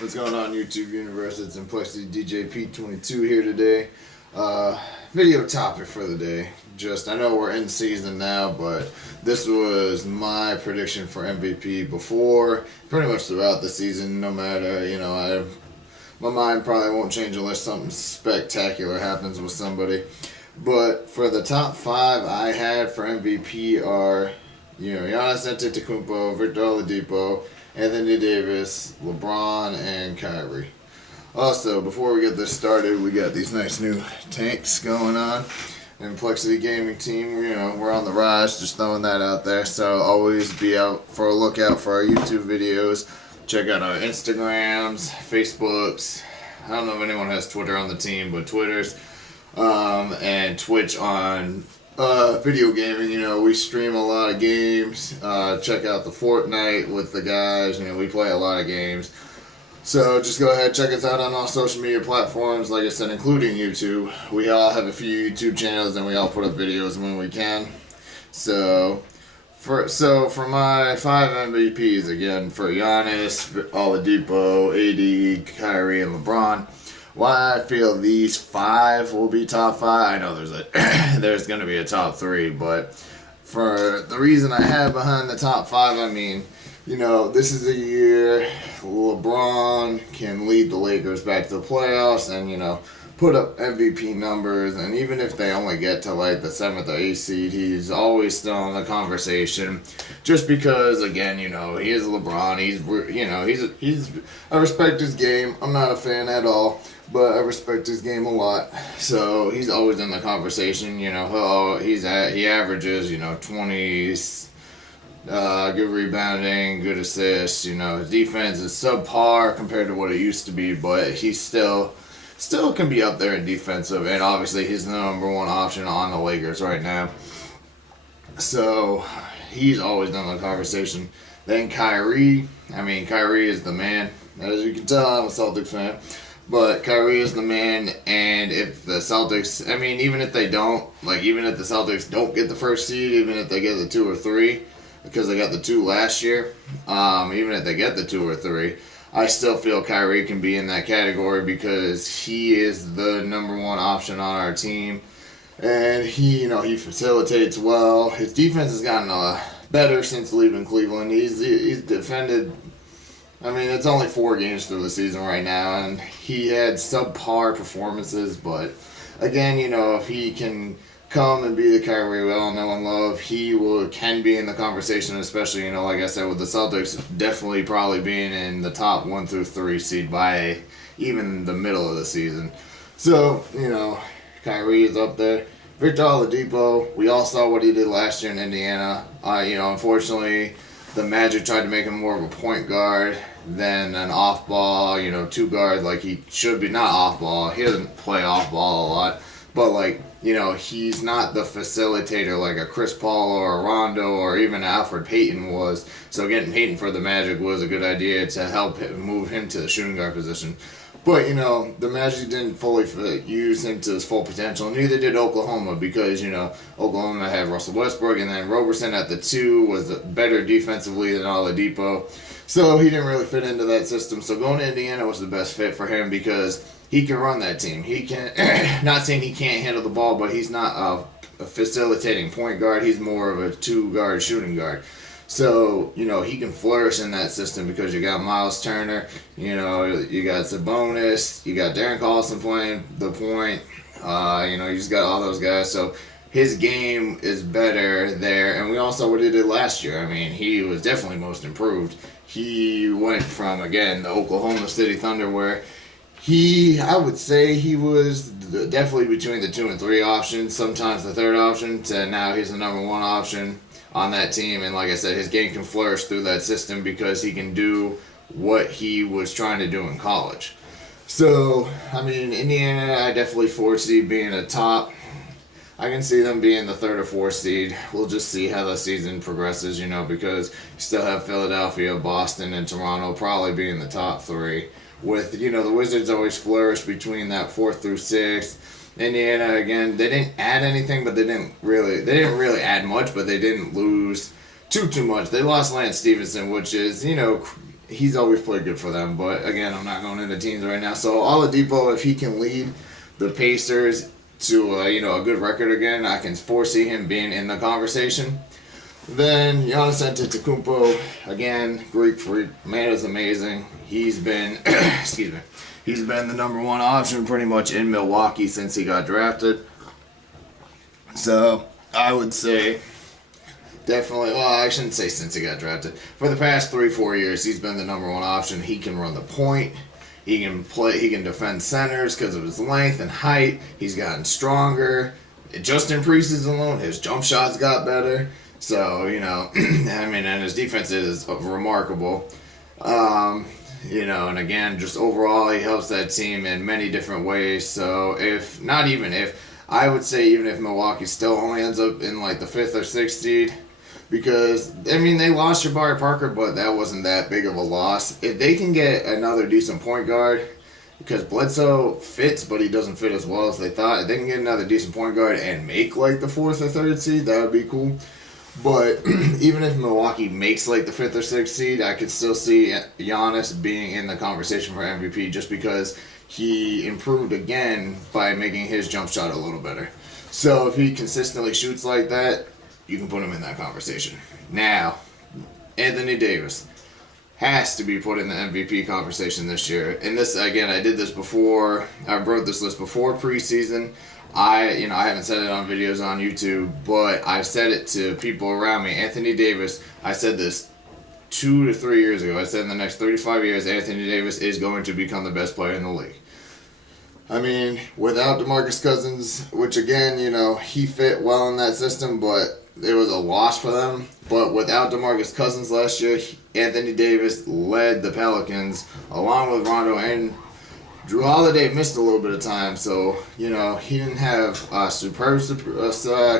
What's going on, YouTube universe? It's Implexity DJP22 here today. Video topic for the day. I know we're in season now, but this was my prediction for MVP before, pretty much throughout the season. No matter, my mind probably won't change unless something spectacular happens with somebody. But for the top five I had for MVP are, Giannis Antetokounmpo, Victor Oladipo, Anthony Davis, LeBron, and Kyrie. Also, before we get this started, we got these nice new tanks going on. Implexity Gaming Team, we're on the rise, just throwing that out there. So always be out for a lookout for our YouTube videos. Check out our Instagrams, Facebooks. I don't know if anyone has Twitter on the team, but Twitters, and Twitch on video gaming. We stream a lot of games. Check out the Fortnite with the guys. We play a lot of games. So just go ahead, check us out on all social media platforms, like I said, including YouTube. We all have a few YouTube channels and we all put up videos when we can. So for my five MVPs, again, for Giannis, Oladipo, AD, Kyrie, and LeBron, why I feel these five will be top five. I know there's going to be a top three, but for the reason I have behind the top five, this is a year LeBron can lead the Lakers back to the playoffs and, put up MVP numbers. And even if they only get to like the 7th or 8th seed, he's always still in the conversation. Just because, again, he is LeBron. I respect his game. I'm not a fan at all, but I respect his game a lot. So he's always in the conversation. He averages, 20s. Good rebounding, good assists. His defense is subpar compared to what it used to be, but he's still can be up there in defensive, and obviously he's the number one option on the Lakers right now. So he's always in the conversation. Then Kyrie is the man. As you can tell, I'm a Celtics fan. But Kyrie is the man, and if the Celtics, even if the Celtics don't get the first seed, even if they get the 2 or 3, because they got the 2 last year, even if they get the 2 or 3, I still feel Kyrie can be in that category because he is the number one option on our team. And he facilitates well. His defense has gotten better since leaving Cleveland. He's defended, it's only 4 games through the season right now, and he had subpar performances, but again, if he can come and be the Kyrie we all know and love, can be in the conversation, especially, like I said, with the Celtics definitely probably being in the top 1 through 3 seed by even the middle of the season. So, Kyrie is up there. Victor Oladipo, we all saw what he did last year in Indiana. Unfortunately, the Magic tried to make him more of a point guard than an off-ball, 2 guard like he should be. Not off-ball. He doesn't play off-ball a lot. But, he's not the facilitator like a Chris Paul or a Rondo or even Alfred Payton was. So getting Payton for the Magic was a good idea to help move him to the shooting guard position. But, the Magic didn't fully use him to his full potential. Neither did Oklahoma because, Oklahoma had Russell Westbrook, and then Roberson at the 2 was better defensively than Oladipo. So he didn't really fit into that system. So going to Indiana was the best fit for him because he can run that team. He can, not saying he can't handle the ball, but he's not a facilitating point guard. He's more of a 2-guard shooting guard. So, he can flourish in that system because you got Miles Turner, you got Sabonis, you got Darren Collison playing the point, you just got all those guys. So his game is better there. And we all saw what he did last year. He was definitely most improved. He went from, again, the Oklahoma City Thunder where I would say he was definitely between the 2 and 3 options, sometimes the 3rd option, to now he's the number 1 option on that team. And like I said, his game can flourish through that system because he can do what he was trying to do in college. So, Indiana, I definitely foresee being a top. I can see them being the 3rd or 4th seed. We'll just see how the season progresses, because you still have Philadelphia, Boston, and Toronto probably being the top 3. With, the Wizards always flourish between that 4th through 6th. Indiana, again, they didn't add anything, but they didn't really add much, but they didn't lose too much. They lost Lance Stevenson, which is, he's always played good for them. But again, I'm not going into teams right now. So Oladipo, if he can lead the Pacers to a good record again, I can foresee him being in the conversation. Then Giannis Antetokounmpo, again, Greek freak, man is amazing. He's been, excuse me, he's been the number one option pretty much in Milwaukee since he got drafted. So I would say definitely, well, I shouldn't say since he got drafted. For the past 3-4 years, he's been the number one option. He can run the point. He can play. He can defend centers because of his length and height. He's gotten stronger. Just in preseason alone, his jump shots got better. So, and his defense is remarkable. And again, just overall, he helps that team in many different ways. So, I would say even if Milwaukee still only ends up in like the 5th or 6th seed, because, they lost Jabari Parker, but that wasn't that big of a loss. If they can get another decent point guard, because Bledsoe fits, but he doesn't fit as well as they thought. If they can get another decent point guard and make like the 4th or 3rd seed, that would be cool. But even if Milwaukee makes like the 5th or 6th seed, I could still see Giannis being in the conversation for MVP just because he improved again by making his jump shot a little better. So if he consistently shoots like that, you can put him in that conversation. Now, Anthony Davis has to be put in the MVP conversation this year. And this, again, I did this before. I wrote this list before preseason. I haven't said it on videos on YouTube, but I've said it to people around me. Anthony Davis, I said this 2 to 3 years ago. I said in the next 35 years, Anthony Davis is going to become the best player in the league. Without DeMarcus Cousins, which again, he fit well in that system, but it was a loss for them. But without DeMarcus Cousins last year, Anthony Davis led the Pelicans along with Rondo, and Drew Holiday missed a little bit of time, so he didn't have a superb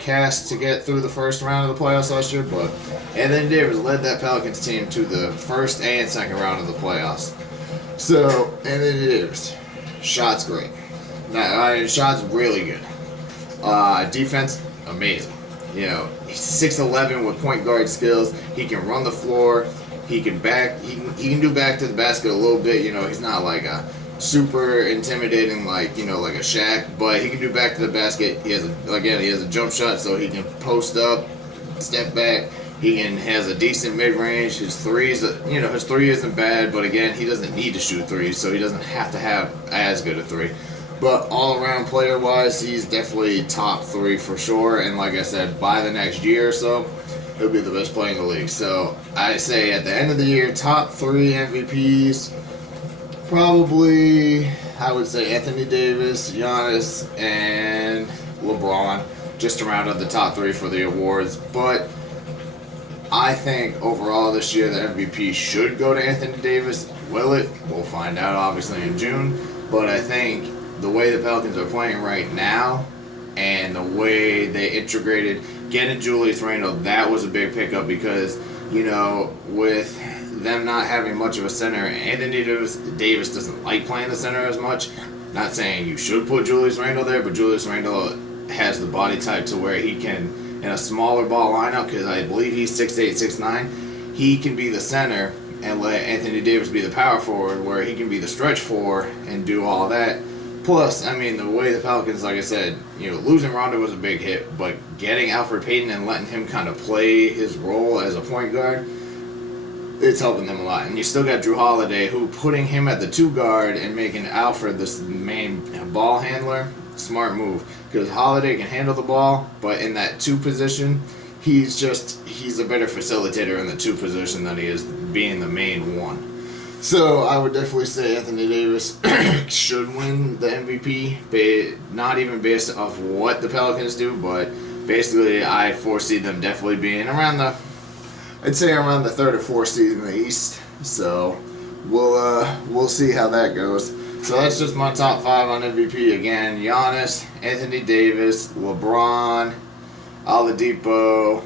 cast to get through the first round of the playoffs last year. But Anthony Davis led that Pelicans team to the first and second round of the playoffs. So Anthony Davis, shots great. Shots really good. Defense amazing. He's 6'11" with point guard skills. He can run the floor. He can do back to the basket a little bit. He's not like a super intimidating like a Shaq, but he can do back to the basket. He has a jump shot, so he can post up, step back. He has a decent mid range. His three isn't bad, but again, he doesn't need to shoot threes, so he doesn't have to have as good a three. But all-around player-wise, he's definitely top 3 for sure. And like I said, by the next year or so, he'll be the best player in the league. So I say at the end of the year, top 3 MVPs, probably, I would say Anthony Davis, Giannis, and LeBron, just to round out the top 3 for the awards. But I think overall this year, the MVP should go to Anthony Davis. Will it? We'll find out, obviously, in June. But I think the way the Pelicans are playing right now and the way they integrated getting Julius Randle, that was a big pickup because, with them not having much of a center, Anthony Davis doesn't like playing the center as much. Not saying you should put Julius Randle there, but Julius Randle has the body type to where he can, in a smaller ball lineup, because I believe he's 6'8", 6'9", he can be the center and let Anthony Davis be the power forward where he can be the stretch four and do all that. Plus, the way the Pelicans, like I said, losing Rondo was a big hit, but getting Alfred Payton and letting him kind of play his role as a point guard, it's helping them a lot. And you still got Drew Holiday, who putting him at the 2 guard and making Alfred this main ball handler, smart move. Because Holiday can handle the ball, but in that 2 position, he's a better facilitator in the 2 position than he is being the main 1. So I would definitely say Anthony Davis should win the MVP, not even based off what the Pelicans do, but basically I foresee them definitely being around the 3rd or 4th seed in the East. So we'll see how that goes. So that's just my top 5 on MVP. Again, Giannis, Anthony Davis, LeBron, Oladipo,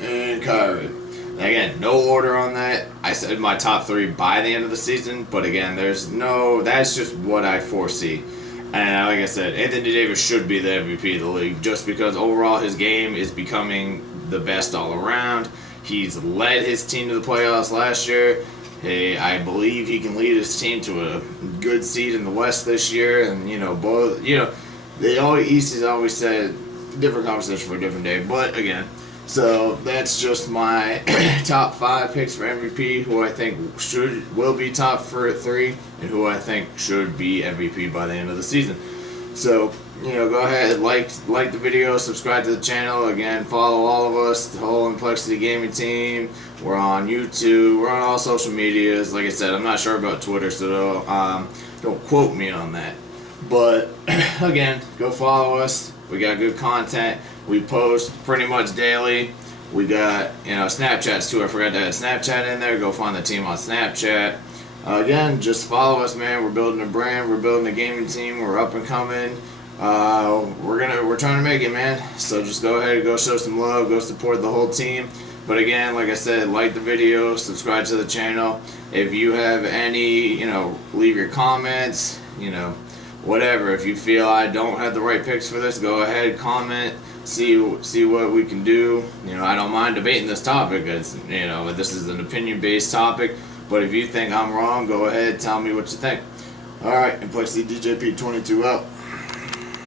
and Kyrie. Again, no order on that. I said my top 3 by the end of the season, but again, that's just what I foresee. And like I said, Anthony Davis should be the MVP of the league just because overall his game is becoming the best all around. He's led his team to the playoffs last year. Hey, I believe he can lead his team to a good seed in the West this year, and they always East has always said different conversation for a different day. But again, so that's just my top 5 picks for MVP, who I think will be top for 3, and who I think should be MVP by the end of the season. So, go ahead, like the video, subscribe to the channel. Again, follow all of us, the whole Implexity gaming team. We're on YouTube. We're on all social medias. Like I said, I'm not sure about Twitter, so don't quote me on that. But again, go follow us. We got good content. We post pretty much daily. We got Snapchats too. I forgot to add Snapchat in there. Go find the team on Snapchat. Again, just follow us, man. We're building a brand. We're building a gaming team. We're up and coming. We're trying to make it, man. So just go ahead and go show some love. Go support the whole team. But again, like I said, like the video, subscribe to the channel. If you have any, leave your comments. Whatever. If you feel I don't have the right picks for this, go ahead, comment. See what we can do. I don't mind debating this topic. It's this is an opinion-based topic. But if you think I'm wrong, go ahead, tell me what you think. Alright, Implexity DJP 22 out.